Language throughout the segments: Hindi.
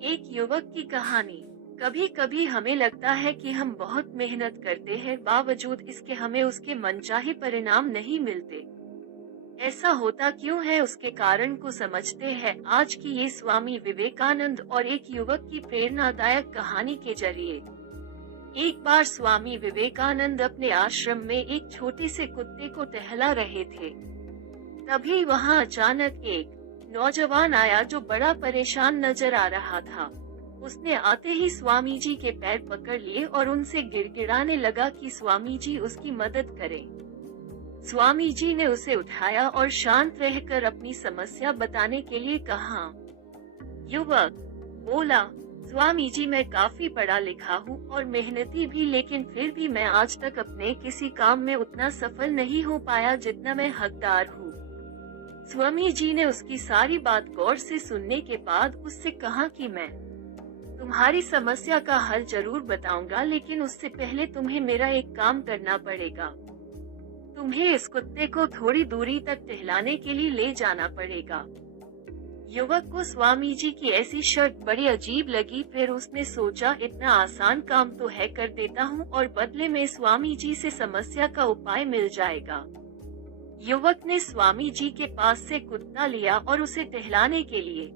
एक युवक की कहानी। कभी कभी हमें लगता है कि हम बहुत मेहनत करते हैं, बावजूद इसके हमें उसके मनचाहे परिणाम नहीं मिलते। ऐसा होता क्यों है, उसके कारण को समझते हैं आज की ये स्वामी विवेकानंद और एक युवक की प्रेरणादायक कहानी के जरिए। एक बार स्वामी विवेकानंद अपने आश्रम में एक छोटे से कुत्ते को टहला रहे थे। तभी वहां अचानक एक नौजवान आया जो बड़ा परेशान नजर आ रहा था। उसने आते ही स्वामी जी के पैर पकड़ लिए और उनसे गिड़गिड़ाने लगा कि स्वामी जी उसकी मदद करें। स्वामी जी ने उसे उठाया और शांत रहकर अपनी समस्या बताने के लिए कहा। युवक बोला, स्वामी जी, मैं काफी पढ़ा लिखा हूँ और मेहनती भी, लेकिन फिर भी मैं आज तक अपने किसी काम में उतना सफल नहीं हो पाया जितना मैं हकदार हूँ। स्वामी जी ने उसकी सारी बात गौर से सुनने के बाद उससे कहा कि मैं तुम्हारी समस्या का हल जरूर बताऊंगा, लेकिन उससे पहले तुम्हें मेरा एक काम करना पड़ेगा। तुम्हें इस कुत्ते को थोड़ी दूरी तक टहलाने के लिए ले जाना पड़ेगा। युवक को स्वामी जी की ऐसी शर्त बड़ी अजीब लगी। फिर उसने सोचा, इतना आसान काम तो है, कर देता हूँ और बदले में स्वामी जी से समस्या का उपाय मिल जाएगा। युवक ने स्वामी जी के पास से कुत्ता लिया और उसे टहलाने के लिए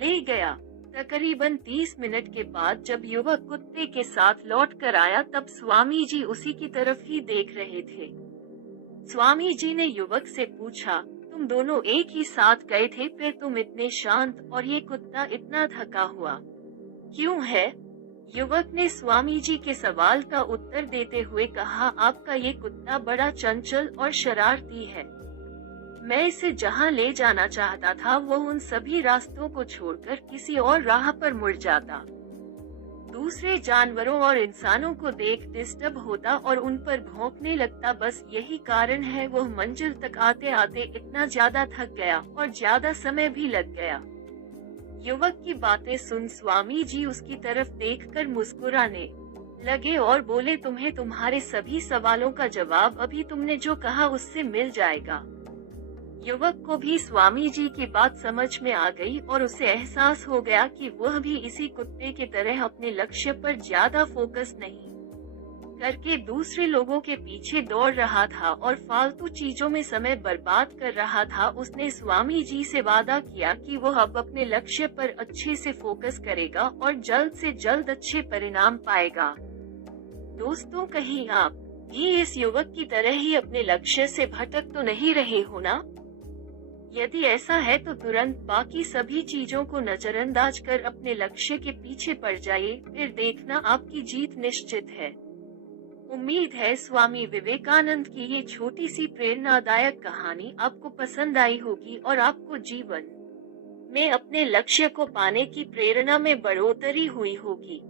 ले गया। तकरीबन 30 मिनट के बाद जब युवक कुत्ते के साथ लौट कर आया, तब स्वामी जी उसी की तरफ ही देख रहे थे। स्वामी जी ने युवक से पूछा, तुम दोनों एक ही साथ गए थे, फिर तुम इतने शांत और ये कुत्ता इतना थका हुआ क्यों है? युवक ने स्वामी जी के सवाल का उत्तर देते हुए कहा, आपका ये कुत्ता बड़ा चंचल और शरारती है। मैं इसे जहाँ ले जाना चाहता था वो उन सभी रास्तों को छोड़कर किसी और राह पर मुड़ जाता। दूसरे जानवरों और इंसानों को देख डिस्टर्ब होता और उन पर भौंकने लगता। बस यही कारण है वह मंजिल तक आते आते इतना ज्यादा थक गया और ज्यादा समय भी लग गया। युवक की बातें सुन स्वामी जी उसकी तरफ देखकर मुस्कुराने लगे और बोले, तुम्हें तुम्हारे सभी सवालों का जवाब अभी तुमने जो कहा उससे मिल जाएगा। युवक को भी स्वामी जी की बात समझ में आ गई और उसे एहसास हो गया कि वह भी इसी कुत्ते की तरह अपने लक्ष्य पर ज्यादा फोकस नहीं करके दूसरे लोगों के पीछे दौड़ रहा था और फालतू चीजों में समय बर्बाद कर रहा था। उसने स्वामी जी से वादा किया कि वह अब अपने लक्ष्य पर अच्छे से फोकस करेगा और जल्द से जल्द अच्छे परिणाम पाएगा। दोस्तों, कहीं आप भी इस युवक की तरह ही अपने लक्ष्य से भटक तो नहीं रहे हो ना? यदि ऐसा है तो तुरंत बाकी सभी चीजों को नजरअंदाज कर अपने लक्ष्य के पीछे पड़ जाइए, फिर देखना आपकी जीत निश्चित है। उम्मीद है स्वामी विवेकानंद की ये छोटी सी प्रेरणादायक कहानी आपको पसंद आई होगी और आपको जीवन में अपने लक्ष्य को पाने की प्रेरणा में बढ़ोतरी हुई होगी।